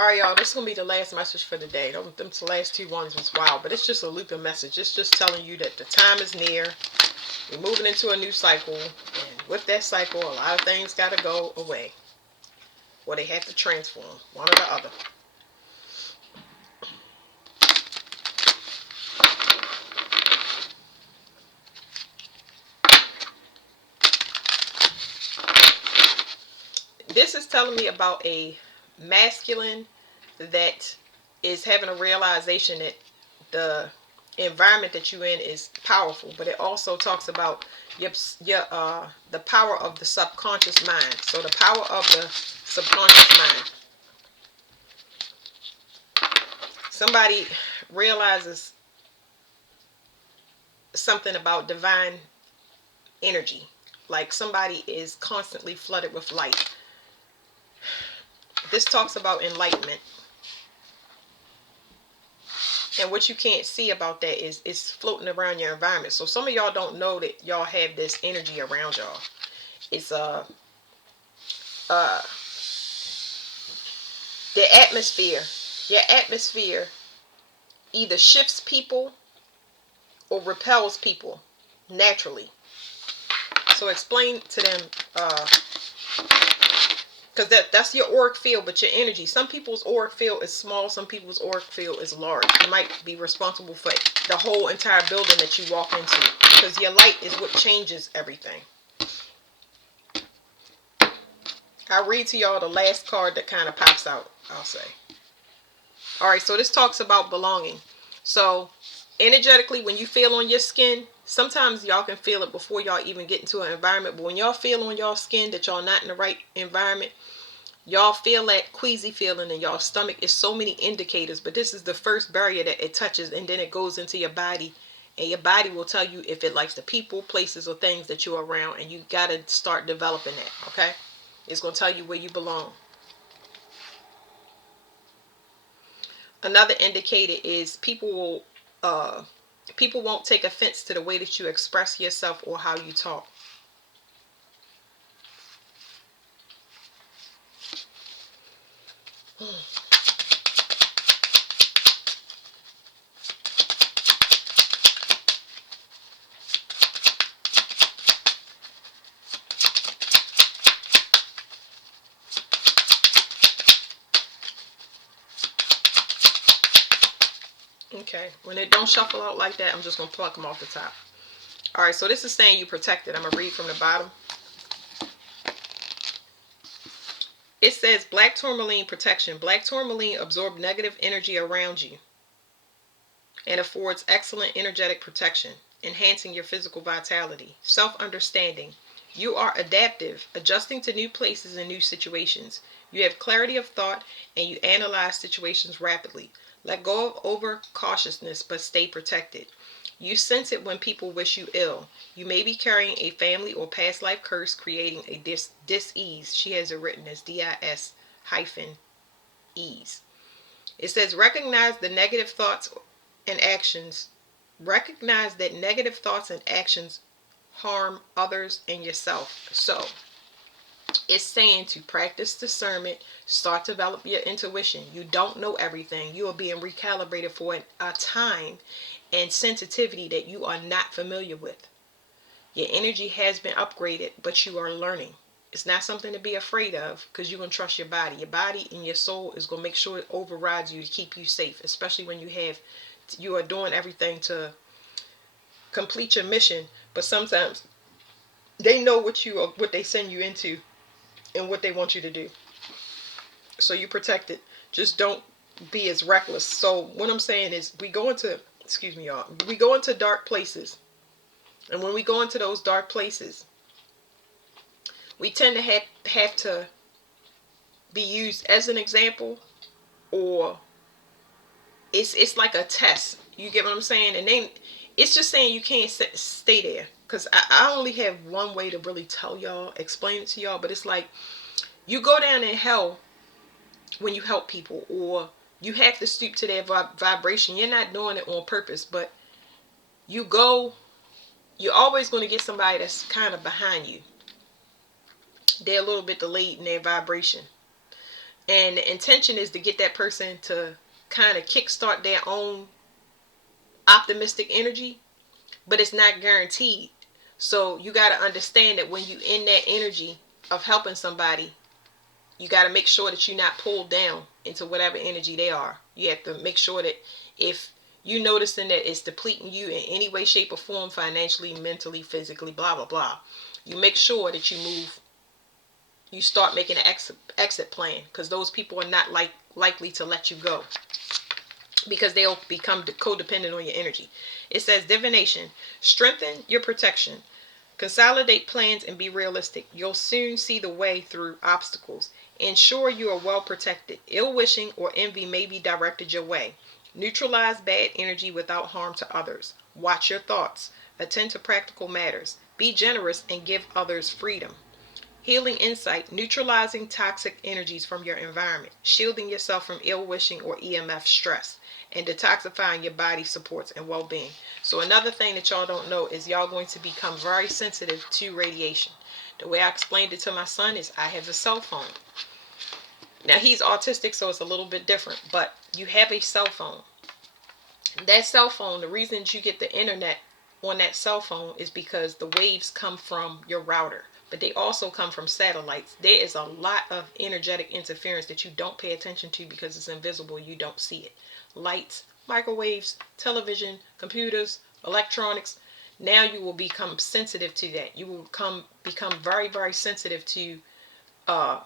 Alright, y'all, this is going to be the last message for the day. Them last two ones was wild, but it's just a looping message. It's just telling you that the time is near. We're moving into a new cycle, and with that cycle, a lot of things got to go away. Or they have to transform, one or the other. This is telling me about a masculine that is having a realization that the environment that you're in is powerful, but it also talks about the power of the subconscious mind. So the power of the subconscious mind. Somebody realizes something about divine energy, like somebody is constantly flooded with light. This talks about enlightenment. And what you can't see about that is it's floating around your environment. So some of y'all don't know that y'all have this energy around y'all. It's the atmosphere. Your atmosphere either shifts people or repels people naturally. So explain to them, because that's your auric field, but your energy. Some people's auric field is small, some people's auric field is large. You might be responsible for the whole entire building that you walk into, because your light is what changes everything. I'll read to y'all the last card that kind of pops out, I'll say. Alright, so this talks about belonging. So energetically, when you feel on your skin, sometimes y'all can feel it before y'all even get into an environment, but when y'all feel on y'all skin that y'all not in the right environment, y'all feel that queasy feeling in y'all stomach. It's so many indicators, but this is the first barrier that it touches, and then it goes into your body, and your body will tell you if it likes the people, places, or things that you're around, and you got to start developing that, okay? It's going to tell you where you belong. Another indicator is people won't take offense to the way that you express yourself or how you talk. Okay, when it don't shuffle out like that, I'm just going to pluck them off the top. Alright, so this is saying you protected. I'm going to read from the bottom. It says black tourmaline protection. Black tourmaline absorbs negative energy around you and affords excellent energetic protection, enhancing your physical vitality. Self-understanding. You are adaptive, adjusting to new places and new situations. You have clarity of thought and you analyze situations rapidly. Let go of over-cautiousness, but stay protected. You sense it when people wish you ill. You may be carrying a family or past life curse, creating a dis-ease. She has it written as D-I-S hyphen ease. It says recognize the negative thoughts and actions. Recognize that negative thoughts and actions harm others and yourself. So it's saying to practice discernment, start to develop your intuition. You don't know everything. You are being recalibrated for a time and sensitivity that you are not familiar with. Your energy has been upgraded, but you are learning. It's not something to be afraid of, because you're going to trust your body. Your body and your soul is going to make sure it overrides you to keep you safe, especially when you are doing everything to complete your mission, but sometimes they know what they send you into and what they want you to do. So you protect it. Just don't be as reckless. So what I'm saying is we go into, excuse me y'all, we go into dark places. And when we go into those dark places, we tend to have to be used as an example, or it's like a test. You get what I'm saying? And then it's just saying you can't stay there. Because I only have one way to really tell y'all, explain it to y'all. But it's like you go down in hell when you help people, or you have to stoop to their vibration. You're not doing it on purpose, but you're always going to get somebody that's kind of behind you. They're a little bit delayed in their vibration. And the intention is to get that person to kind of kickstart their own optimistic energy, but it's not guaranteed. So you got to understand that when you in that energy of helping somebody, you got to make sure that you're not pulled down into whatever energy they are. You have to make sure that if you noticing that it's depleting you in any way, shape, or form, financially, mentally, physically, blah blah blah, you make sure that you start making an exit plan, because those people are not likely to let you go, because they'll become codependent on your energy. It says divination: strengthen your protection. Consolidate plans and be realistic. You'll soon see the way through obstacles. Ensure you are well protected. Ill wishing or envy may be directed your way. Neutralize bad energy without harm to others. Watch your thoughts. Attend to practical matters. Be generous and give others freedom. Healing insight: neutralizing toxic energies from your environment, shielding yourself from ill wishing or EMF stress, and detoxifying your body supports and well being. So, another thing that y'all don't know is y'all going to become very sensitive to radiation. The way I explained it to my son is I have a cell phone. Now, he's autistic, so it's a little bit different, but you have a cell phone. That cell phone, the reason you get the internet on that cell phone is because the waves come from your router, but they also come from satellites. There is a lot of energetic interference that you don't pay attention to because it's invisible. You don't see it. Lights, microwaves, television, computers, electronics. Now you will become sensitive to that. You will become very, very sensitive to uh,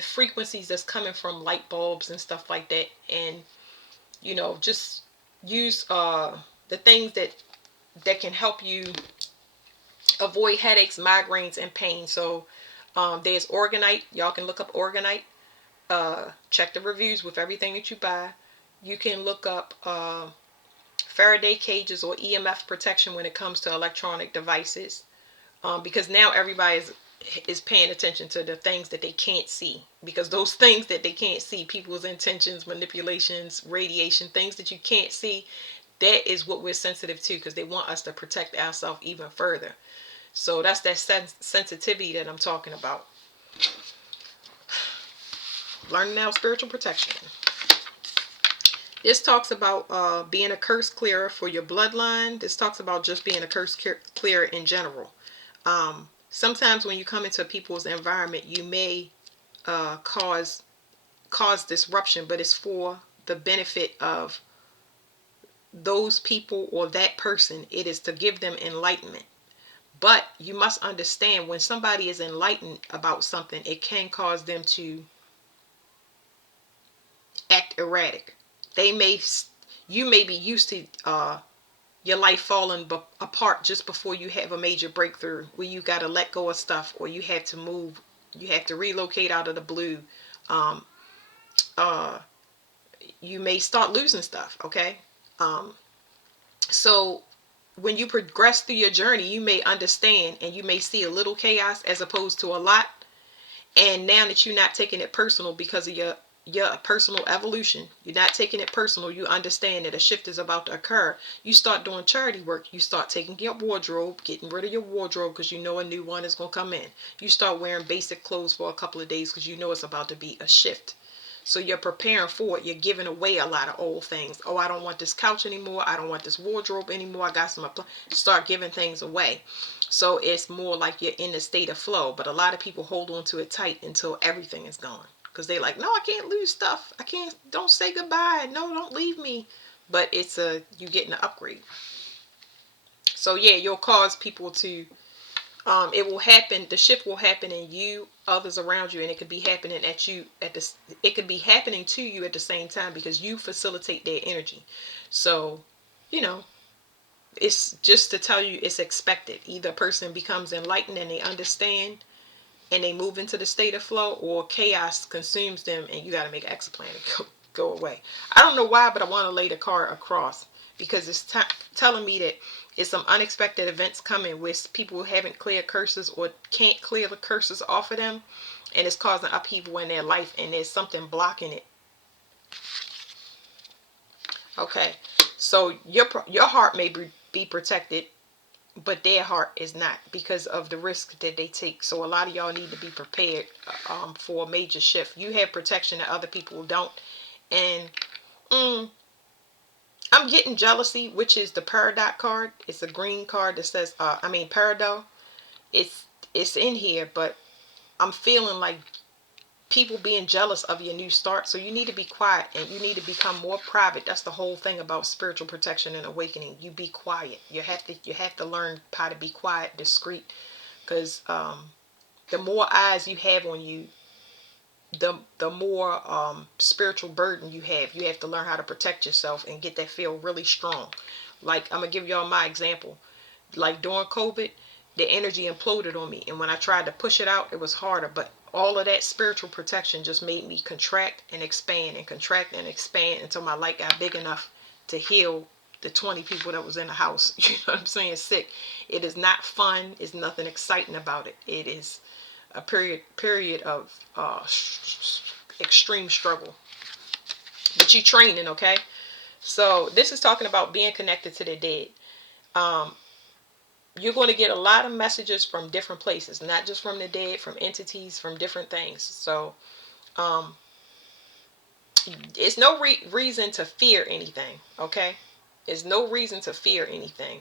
frequencies that's coming from light bulbs and stuff like that. And just use the things that can help you avoid headaches, migraines, and pain. So there's Organite. Y'all can look up Organite. Check the reviews with everything that you buy. You can look up Faraday cages or EMF protection when it comes to electronic devices, because now everybody is paying attention to the things that they can't see, because those things that they can't see, people's intentions, manipulations, radiation, things that you can't see, that is what we're sensitive to, because they want us to protect ourselves even further. So that's that sensitivity that I'm talking about. Learning now spiritual protection. This talks about being a curse clearer for your bloodline. This talks about just being a curse clearer in general. Sometimes when you come into people's environment, you may cause disruption, but it's for the benefit of those people or that person. It is to give them enlightenment. But you must understand, when somebody is enlightened about something, it can cause them to act erratic. You may be used to your life falling apart just before you have a major breakthrough, where you got to let go of stuff, or you have to move, you have to relocate out of the blue. Um, you may start losing stuff. Okay. So when you progress through your journey, you may understand and you may see a little chaos as opposed to a lot. And now that you're not taking it personal because of your personal evolution, you're not taking it personal, you understand that a shift is about to occur. You start doing charity work. You start taking your wardrobe, getting rid of your wardrobe because you know a new one is going to come in. You start wearing basic clothes for a couple of days because you know it's about to be a shift. So you're preparing for it. You're giving away a lot of old things. Oh, I don't want this couch anymore. I don't want this wardrobe anymore. I got some. Start giving things away. So it's more like you're in a state of flow. But a lot of people hold on to it tight until everything is gone. Because they're like, no, I can't lose stuff. I can't. Don't say goodbye. No, don't leave me. But you getting an upgrade. So yeah, you'll cause people to it will happen. The shift will happen in you, others around you, and it could be happening it could be happening to you at the same time, because you facilitate their energy. So you know it's just to tell you, it's expected. Either a person becomes enlightened and they understand and they move into the state of flow, or chaos consumes them and you got to make an exit plan to go away. I don't know why, but I want to lay the card across, because it's telling me that it's some unexpected events coming with people who haven't cleared curses or can't clear the curses off of them, and it's causing upheaval in their life, and there's something blocking it. Okay, so your heart may be protected but their heart is not, because of the risk that they take. So a lot of y'all need to be prepared for a major shift. You have protection that other people don't. And I'm getting jealousy, which is the Peridot card. It's a green card that says, Peridot. It's it's in here, but I'm feeling like people being jealous of your new start. So you need to be quiet and you need to become more private. That's the whole thing about spiritual protection and awakening. You be quiet. You have to learn how to be quiet, discreet, because the more eyes you have on you, the more spiritual burden you have. You have to learn how to protect yourself and get that feel really strong. Like, I'm gonna give y'all my example. Like during COVID, the energy imploded on me, and when I tried to push it out, it was harder. But all of that spiritual protection just made me contract and expand and contract and expand until my light got big enough to heal the 20 people that was in the house. You know what I'm saying? Sick. It is not fun. It's nothing exciting about it. It is a period of extreme struggle. But you training, okay? So this is talking about being connected to the dead. You're going to get a lot of messages from different places, not just from the dead, from entities, from different things. So it's no reason to fear anything, okay? There's no reason to fear anything.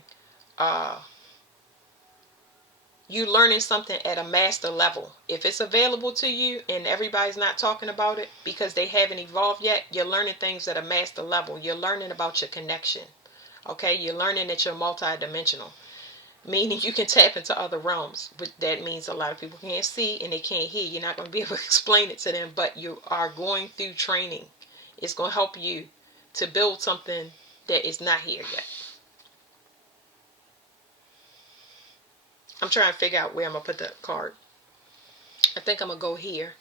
You learning something at a master level. If it's available to you and everybody's not talking about it because they haven't evolved yet, you're learning things at a master level. You're learning about your connection. Okay, you're learning that you're multidimensional, meaning you can tap into other realms. But that means a lot of people can't see and they can't hear. You're not going to be able to explain it to them, but you are going through training. It's going to help you to build something that is not here yet. I'm trying to figure out where I'm going to put the card. I think I'm going to go here.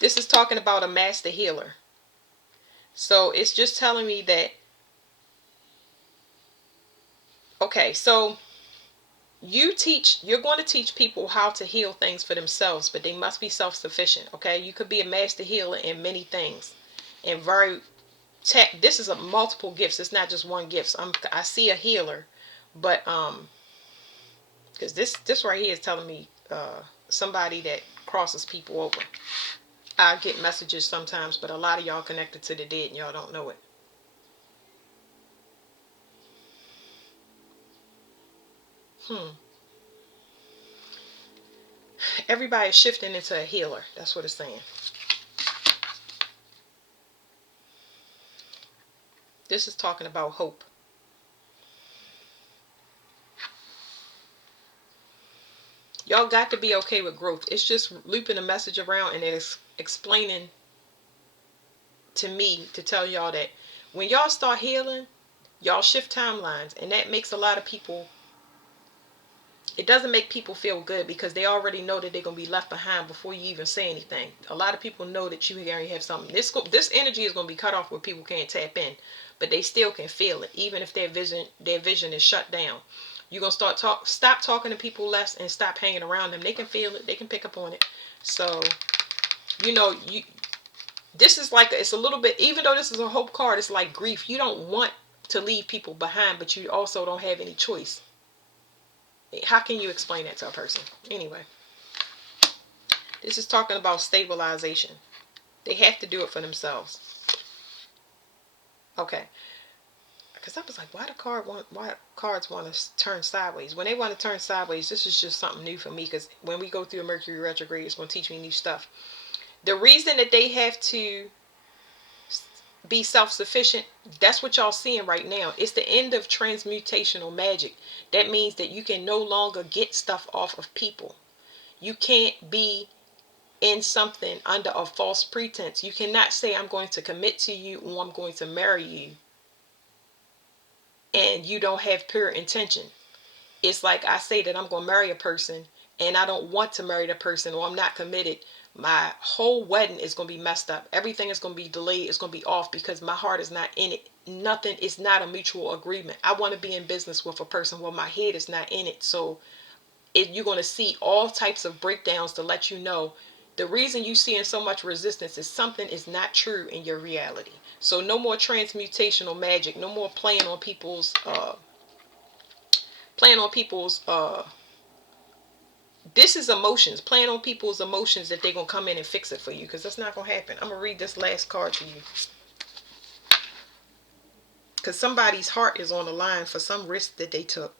This is talking about a master healer. So it's just telling me that, okay, so you're going to teach people how to heal things for themselves, but they must be self-sufficient, okay? You could be a master healer in many things. And this is a multiple gifts. It's not just one gift. So I see a healer, but because this right here is telling me somebody that crosses people over. I get messages sometimes, but a lot of y'all connected to the dead and y'all don't know it. Everybody's shifting into a healer. That's what it's saying. This is talking about hope. Y'all got to be okay with growth. It's just looping a message around and it's explaining to me to tell y'all that when y'all start healing, y'all shift timelines, and that makes a lot of people, it doesn't make people feel good because they already know that they're going to be left behind before you even say anything. A lot of people know that you already have something. This energy is going to be cut off where people can't tap in, but they still can feel it, even if their vision is shut down. You're going to stop talking to people less and stop hanging around them. They can feel it. They can pick up on it. So, this is like, it's a little bit, even though this is a hope card, it's like grief. You don't want to leave people behind, but you also don't have any choice. How can you explain that to a person? Anyway, this is talking about stabilization. They have to do it for themselves. Okay. Because I was like, why cards want to turn sideways? When they want to turn sideways, this is just something new for me, because when we go through a Mercury retrograde, it's going to teach me new stuff. The reason that they have to be self-sufficient, that's what y'all seeing right now. It's the end of transmutational magic. That means that you can no longer get stuff off of people. You can't be in something under a false pretense. You cannot say, I'm going to commit to you or I'm going to marry you, and you don't have pure intention. It's like I say that I'm going to marry a person and I don't want to marry the person, or I'm not committed. My whole wedding is going to be messed up. Everything is going to be delayed. It's going to be off because my heart is not in it. Nothing is not a mutual agreement. I want to be in business with a person where my head is not in it. So you're going to see all types of breakdowns to let you know the reason you seeing so much resistance is something is not true in your reality. So no more transmutational magic. No more playing on people's playing on people's this is emotions, playing on people's emotions that they're gonna come in and fix it for you, because that's not gonna happen. I'm gonna read this last card to you, because somebody's heart is on the line for some risk that they took,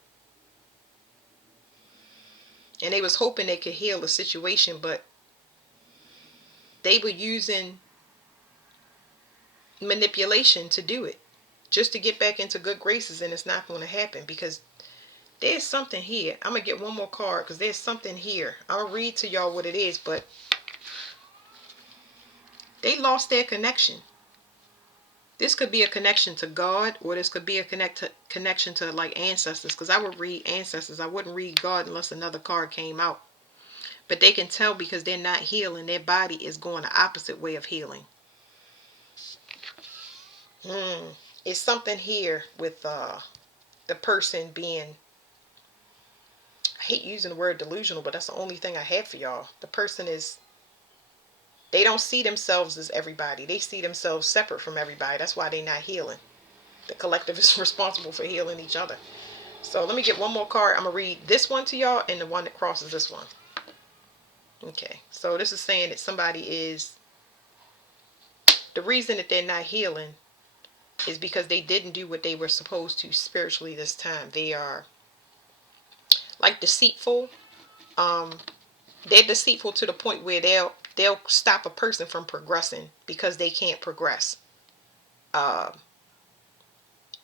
and they was hoping they could heal the situation, but they were using manipulation to do it, just to get back into good graces, and it's not going to happen, because there's something here. I'm gonna get one more card, because there's something here. I'll read to y'all what it is, but they lost their connection. This could be a connection to God, or this could be a connection to like ancestors, because I would read ancestors. I wouldn't read God unless another card came out. But they can tell because they're not healing. Their body is going the opposite way of healing. It's something here with the person being, I hate using the word delusional, but that's the only thing I have for y'all. The person is, they don't see themselves as everybody. They see themselves separate from everybody. That's why they're not healing. The collective is responsible for healing each other. So let me get one more card. I'm going to read this one to y'all and the one that crosses this one. Okay. So this is saying that somebody is, the reason that they're not healing is because they didn't do what they were supposed to spiritually this time. They are like deceitful. They're deceitful to the point where they'll stop a person from progressing because they can't progress.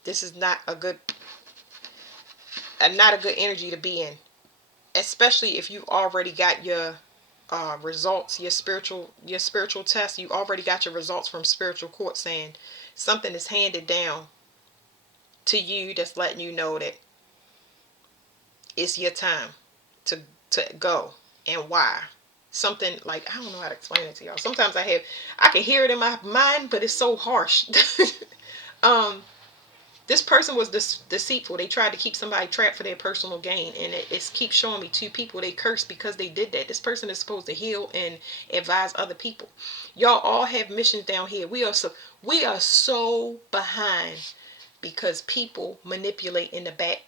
This is not a good energy to be in, especially if you've already got your results, your spiritual test. You already got your results from spiritual court saying something is handed down to you that's letting you know that it's your time to go, and why. Something like, I don't know how to explain it to y'all. Sometimes I can hear it in my mind, but it's so harsh. This person was deceitful. They tried to keep somebody trapped for their personal gain, and it keeps showing me two people they cursed because they did that. This person is supposed to heal and advise other people. Y'all all have missions down here. We are so behind because people manipulate in the back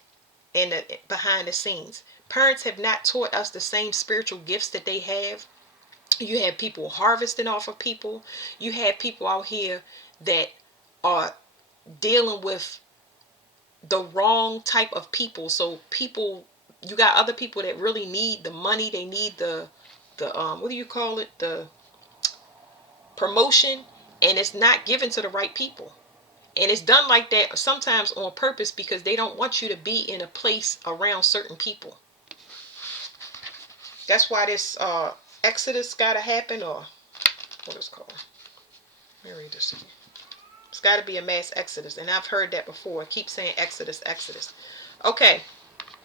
and behind the scenes. Parents have not taught us the same spiritual gifts that they have. You have people harvesting off of people. You have people out here that are dealing with the wrong type of people. So people, you got other people that really need the money. They need the what do you call it? The promotion, and it's not given to the right people. And it's done like that sometimes on purpose because they don't want you to be in a place around certain people. That's why this exodus got to happen, or what is it called? Let me read this again. It's got to be a mass exodus, and I've heard that before. I keep saying exodus, exodus. Okay,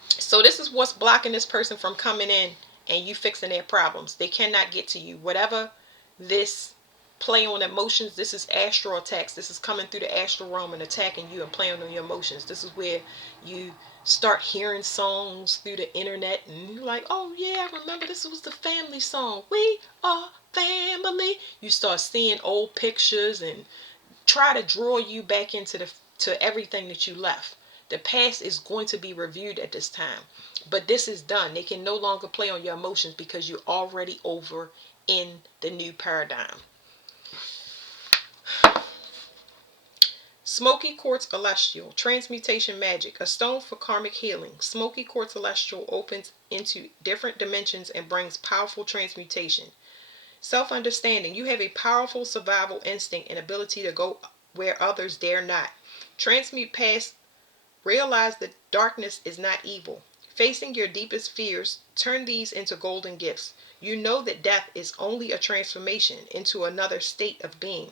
so this is what's blocking this person from coming in and you fixing their problems. They cannot get to you. Whatever this play on emotions, this is astral attacks. This is coming through the astral realm and attacking you and playing on your emotions. This is where you start hearing songs through the internet and you're like, oh yeah, I remember this was the family song. We are family. You start seeing old pictures and try to draw you back into to everything that you left. The past is going to be reviewed at this time. But this is done. They can no longer play on your emotions because you're already over in the new paradigm. Smoky Quartz Celestial, Transmutation Magic, a stone for karmic healing. Smoky Quartz Celestial opens into different dimensions and brings powerful transmutation. Self-understanding. You have a powerful survival instinct and ability to go where others dare not. Transmute past. Realize that darkness is not evil. Facing your deepest fears, turn these into golden gifts. You know that death is only a transformation into another state of being.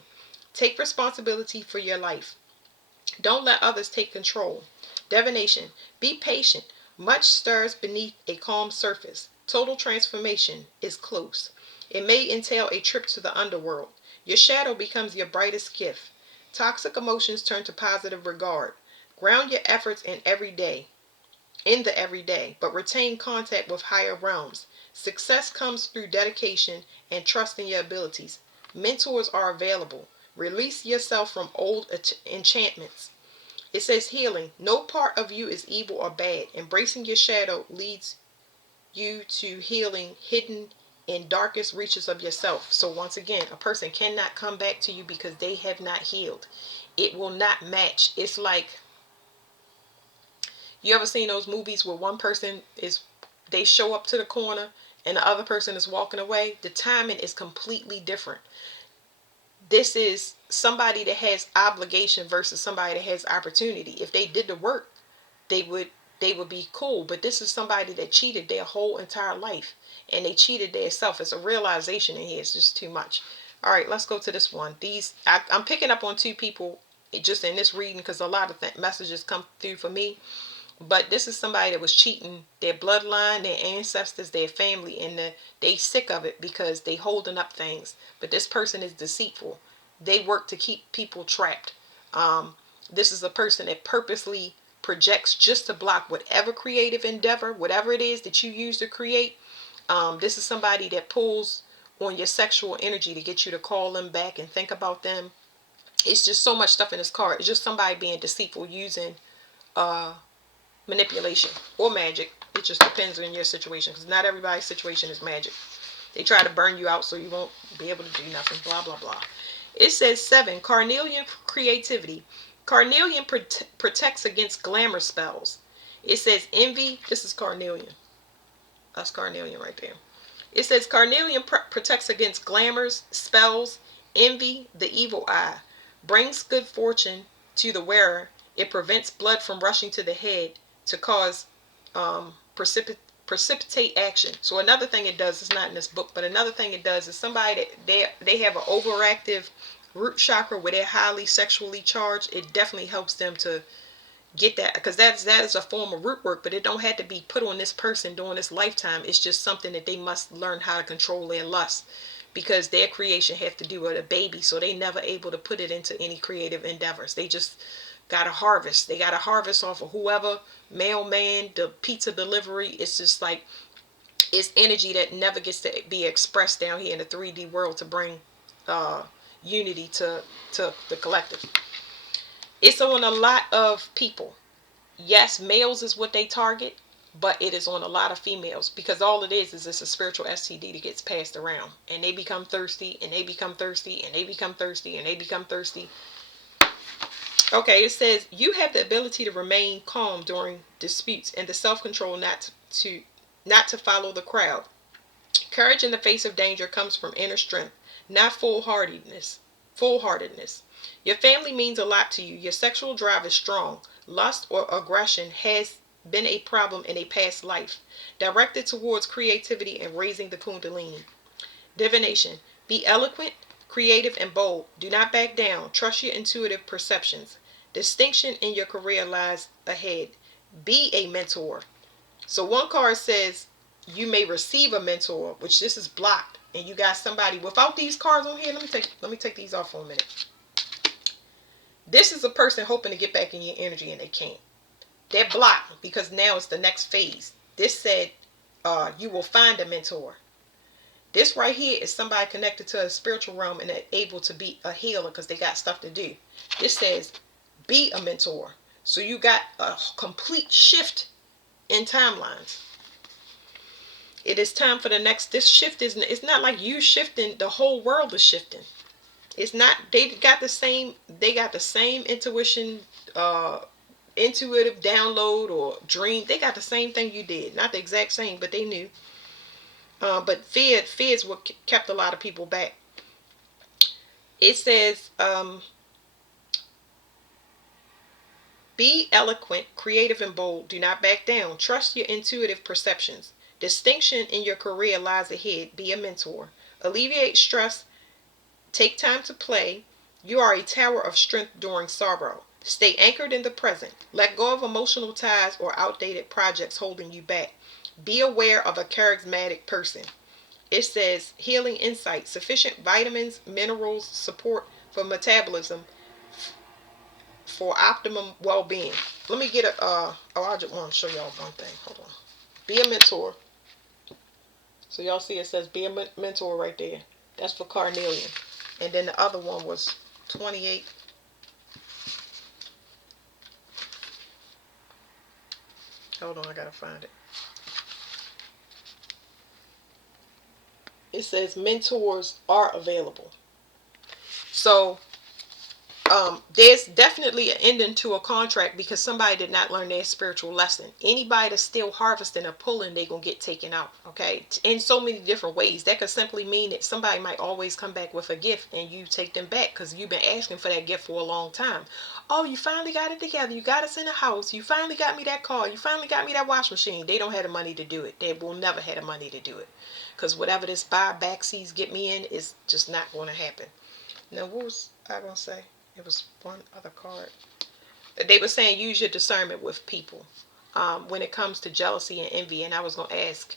Take responsibility for your life. Don't let others take control. Divination. Be patient. Much stirs beneath a calm surface. Total transformation is close. It may entail a trip to the underworld. Your shadow becomes your brightest gift. Toxic emotions turn to positive regard. Ground your efforts in the everyday, but retain contact with higher realms. Success comes through dedication and trust in your abilities. Mentors are available. Release yourself from old enchantments. It says healing. No part of you is evil or bad. Embracing your shadow leads you to healing hidden in darkest reaches of yourself. So once again, a person cannot come back to you because they have not healed. It will not match. It's like, you ever seen those movies where one person is, they show up to the corner and the other person is walking away? The timing is completely different. This is somebody that has obligation versus somebody that has opportunity. If they did the work, they would be cool. But this is somebody that cheated their whole entire life, and they cheated their self. It's a realization in here. It's just too much. All right, let's go to this one. I'm picking up on two people just in this reading because a lot of messages come through for me. But this is somebody that was cheating their bloodline, their ancestors, their family, and they sick of it because they holding up things. But this person is deceitful. They work to keep people trapped. This is a person that purposely projects just to block whatever creative endeavor, whatever it is that you use to create. This is somebody that pulls on your sexual energy to get you to call them back and think about them. It's just so much stuff in this card. It's just somebody being deceitful using manipulation or magic. It just depends on your situation, because not everybody's situation is magic. They try to burn you out so you won't be able to do nothing, blah blah blah. It says 7, carnelian creativity. Carnelian protects against glamour spells. It says envy. This is carnelian. That's carnelian right there. It says carnelian protects against glamours, spells, envy, the evil eye, brings good fortune to the wearer. It prevents blood from rushing to the head to cause precipitate action. So another thing it does, it's not in this book, but another thing it does is somebody that they have an overactive root chakra where they're highly sexually charged. It definitely helps them to get that, because that is a form of root work, but it don't have to be put on this person during this lifetime. It's just something that they must learn how to control their lust, because their creation have to do with a baby, so they never able to put it into any creative endeavors. They just got to harvest. They got to harvest off of whoever, mailman, the pizza delivery. It's just like, it's energy that never gets to be expressed down here in the 3D world to bring unity to the collective. It's on a lot of people. Yes, males is what they target, but it is on a lot of females, because all it is it's a spiritual STD that gets passed around, and they become thirsty, and they become thirsty, and they become thirsty, and they become thirsty. Okay, it says you have the ability to remain calm during disputes and the self-control not to follow the crowd. Courage in the face of danger comes from inner strength, not foolhardiness. Your family means a lot to you. Your sexual drive is strong. Lust or aggression has been a problem in a past life. Directed towards creativity and raising the kundalini. Divination. Be eloquent, creative, and bold. Do not back down. Trust your intuitive perceptions. Distinction in your career lies ahead. Be a mentor. So one card says you may receive a mentor, which this is blocked, and you got somebody without these cards on here. Let me take these off for a minute. This is a person hoping to get back in your energy and they can't. They're blocked because now it's the next phase. This said you will find a mentor. This right here is somebody connected to a spiritual realm and they're able to be a healer because they got stuff to do. This says be a mentor. So you got a complete shift in timelines. It is time for the next. This shift it's not like you shifting, the whole world is shifting. It's not, they got the same intuition, intuitive download or dream. They got the same thing you did. Not the exact same, but they knew. But fear is what kept a lot of people back. It says, be eloquent, creative, and bold. Do not back down. Trust your intuitive perceptions. Distinction in your career lies ahead. Be a mentor. Alleviate stress. Take time to play. You are a tower of strength during sorrow. Stay anchored in the present. Let go of emotional ties or outdated projects holding you back. Be aware of a charismatic person. It says healing insight, sufficient vitamins, minerals, support for metabolism for optimum well-being. Let me get I just want to show y'all one thing. Hold on. Be a mentor. So y'all see it says be a mentor right there. That's for carnelian. And then the other one was 28. Hold on, I gotta find it. It says mentors are available. So there's definitely an ending to a contract because somebody did not learn their spiritual lesson. Anybody that's still harvesting or pulling, they're going to get taken out. Okay. In so many different ways. That could simply mean that somebody might always come back with a gift and you take them back because you've been asking for that gift for a long time. Oh, you finally got it together. You got us in the house. You finally got me that car. You finally got me that washing machine. They don't have the money to do it. They will never have the money to do it. Because whatever this buy backseas get me in is just not going to happen. Now, what was I going to say? It was one other card. They were saying use your discernment with people when it comes to jealousy and envy. And I was going to ask,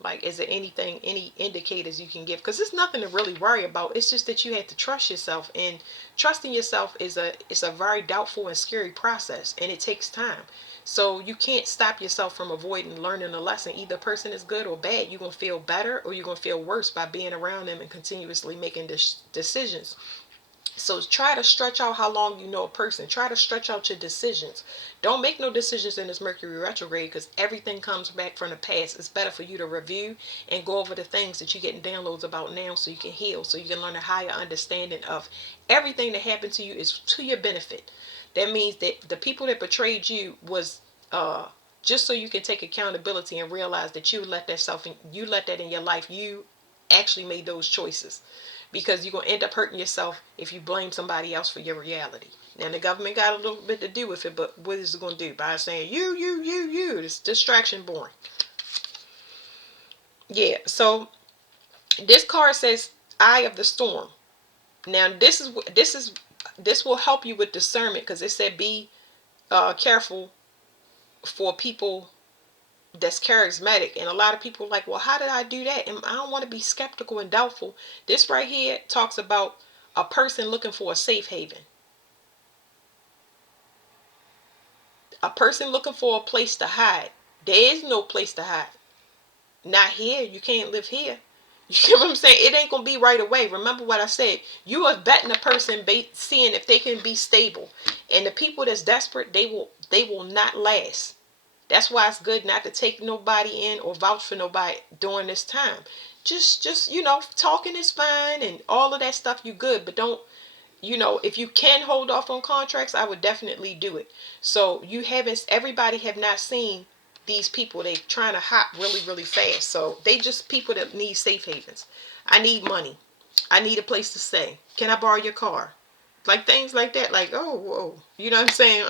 like, is there anything, any indicators you can give? Because there's nothing to really worry about. It's just that you have to trust yourself. And trusting yourself is a very doubtful and scary process. And it takes time. So you can't stop yourself from avoiding learning a lesson. Either a person is good or bad. You're going to feel better or you're going to feel worse by being around them and continuously making decisions. So try to stretch out how long you know a person. Try to stretch out your decisions. Don't make no decisions in this Mercury retrograde because everything comes back from the past. It's better for you to review and go over the things that you're getting downloads about now so you can heal, so you can learn a higher understanding of everything that happened to you is to your benefit. That means that the people that betrayed you was just so you can take accountability and realize that you let that in your life. You actually made those choices because you're going to end up hurting yourself if you blame somebody else for your reality. Now, the government got a little bit to do with it, but what is it going to do? By saying, you, it's distraction born. Yeah, so this card says, Eye of the Storm. Now, this will help you with discernment because it said be careful for people that's charismatic. And a lot of people are like, well, how did I do that? And I don't want to be skeptical and doubtful. This right here talks about a person looking for a safe haven. A person looking for a place to hide. There is no place to hide. Not here. You can't live here. You know what I'm saying? It ain't going to be right away. Remember what I said. You are vetting a person, seeing if they can be stable. And the people that's desperate, they will not last. That's why it's good not to take nobody in or vouch for nobody during this time. Just talking is fine and all of that stuff, you good, but don't, if you can hold off on contracts, I would definitely do it. So everybody have not seen these people. They trying to hop really, really fast. So they just people that need safe havens. I need money. I need a place to stay. Can I borrow your car? Like things like that. Like, oh, whoa. You know what I'm saying?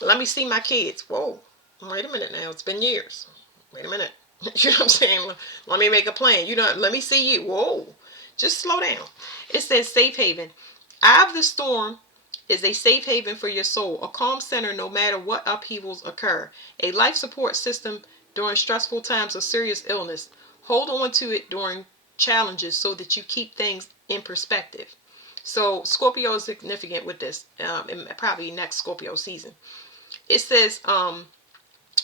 Let me see my kids. Whoa. Wait a minute now. It's been years. Wait a minute. You know what I'm saying? Let me make a plan. Let me see you. Whoa. Just slow down. It says safe haven. Eye of the Storm is a safe haven for your soul, a calm center no matter what upheavals occur, a life support system during stressful times of serious illness. Hold on to it during challenges so that you keep things in perspective. So Scorpio is significant with this, probably next Scorpio season. It says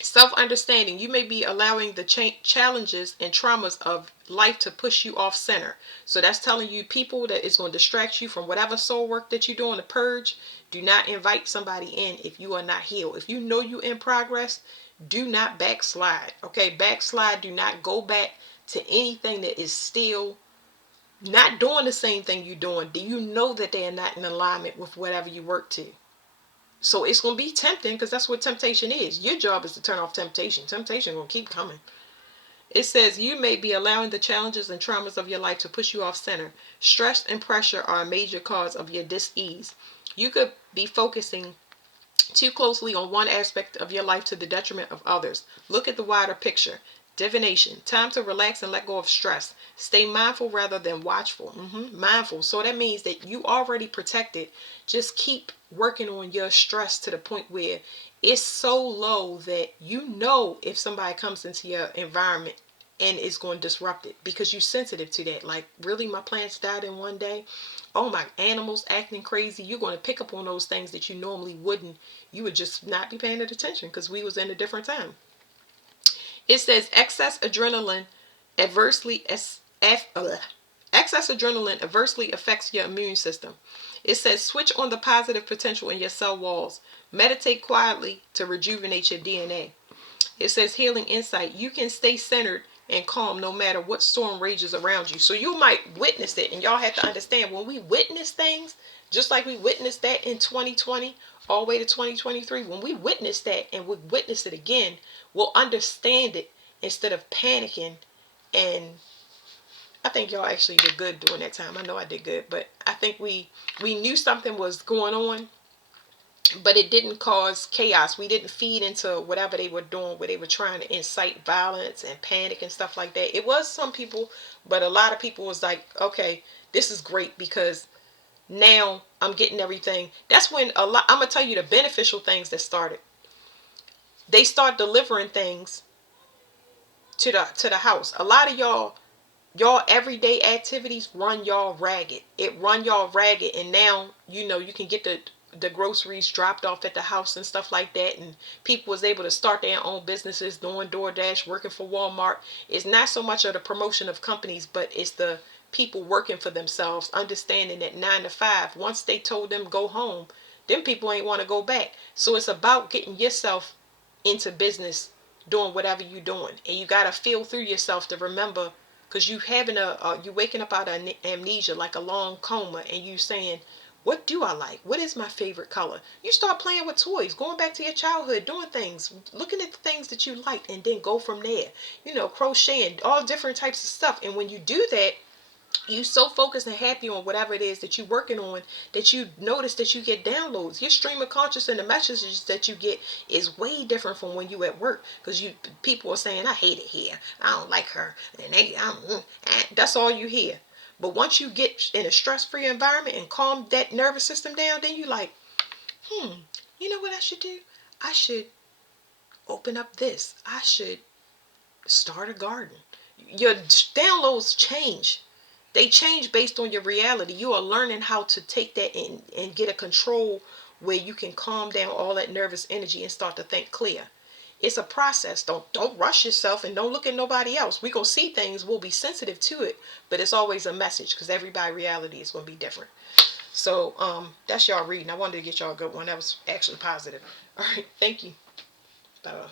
self-understanding. You may be allowing the challenges and traumas of life to push you off center. So that's telling you people that is going to distract you from whatever soul work that you're doing to purge. Do not invite somebody in if you are not healed. If you know you're in progress, do not backslide. Okay, backslide. Do not go back to anything that is still not doing the same thing you're doing. Do you know that they are not in alignment with whatever you work to? So it's going to be tempting because that's what temptation is. Your job is to turn off temptation. Temptation will keep coming. It says you may be allowing the challenges and traumas of your life to push you off center. Stress and pressure are a major cause of your dis-ease. You could be focusing too closely on one aspect of your life to the detriment of others. Look at the wider picture. Divination. Time to relax and let go of stress. Stay mindful rather than watchful. Mindful. So that means that you already protected. Just keep working on your stress to the point where it's so low that if somebody comes into your environment and it's going to disrupt it because you're sensitive to that. Like, really, my plants died in one day? Oh, my animals acting crazy? You're going to pick up on those things that you normally wouldn't. You would just not be paying attention because we was in a different time. It says excess adrenaline adversely excess adrenaline adversely affects your immune system. It says switch on the positive potential in your cell walls. Meditate quietly to rejuvenate your DNA. It says healing insight. You can stay centered and calm no matter what storm rages around you. So you might witness it, and y'all have to understand when we witness things, just like we witnessed that in 2020 all the way to 2023, when we witness that and we witness it again, we'll understand it instead of panicking. And I think y'all actually did good during that time. I know I did good, but I think we knew something was going on, but it didn't cause chaos. We didn't feed into whatever they were doing, where they were trying to incite violence and panic and stuff like that. It was some people, but a lot of people was like, okay, this is great because now I'm getting everything. That's when a lot, I'm gonna tell you the beneficial things that started. They start delivering things to the house. A lot of y'all everyday activities run y'all ragged. It run y'all ragged, and now you can get the groceries dropped off at the house and stuff like that, and people was able to start their own businesses doing DoorDash, working for Walmart. It's not so much of the promotion of companies, but it's the people working for themselves, understanding that 9 to 5, once they told them go home, them people ain't want to go back. So it's about getting yourself into business, doing whatever you're doing, and you got to feel through yourself to remember, because you having you waking up out of amnesia like a long coma, and you saying, what do I like? What is my favorite color? You start playing with toys, going back to your childhood, doing things, looking at the things that you like, and then go from there. Crocheting, all different types of stuff. And when you do that, you so focused and happy on whatever it is that you're working on, that you notice that you get downloads. Your stream of conscious and the messages that you get is way different from when you at work, because people are saying, I hate it here, I don't like her, and that's all you hear. But once you get in a stress-free environment and calm that nervous system down, then you like, you know what I should do? I should open up this. I should start a garden. Your downloads change. They change based on your reality. You are learning how to take that and get a control where you can calm down all that nervous energy and start to think clear. It's a process. Don't rush yourself, and don't look at nobody else. We're going to see things. We'll be sensitive to it, but it's always a message, because everybody's reality is going to be different. So that's y'all reading. I wanted to get y'all a good one. That was actually positive. All right. Thank you. Bye-bye.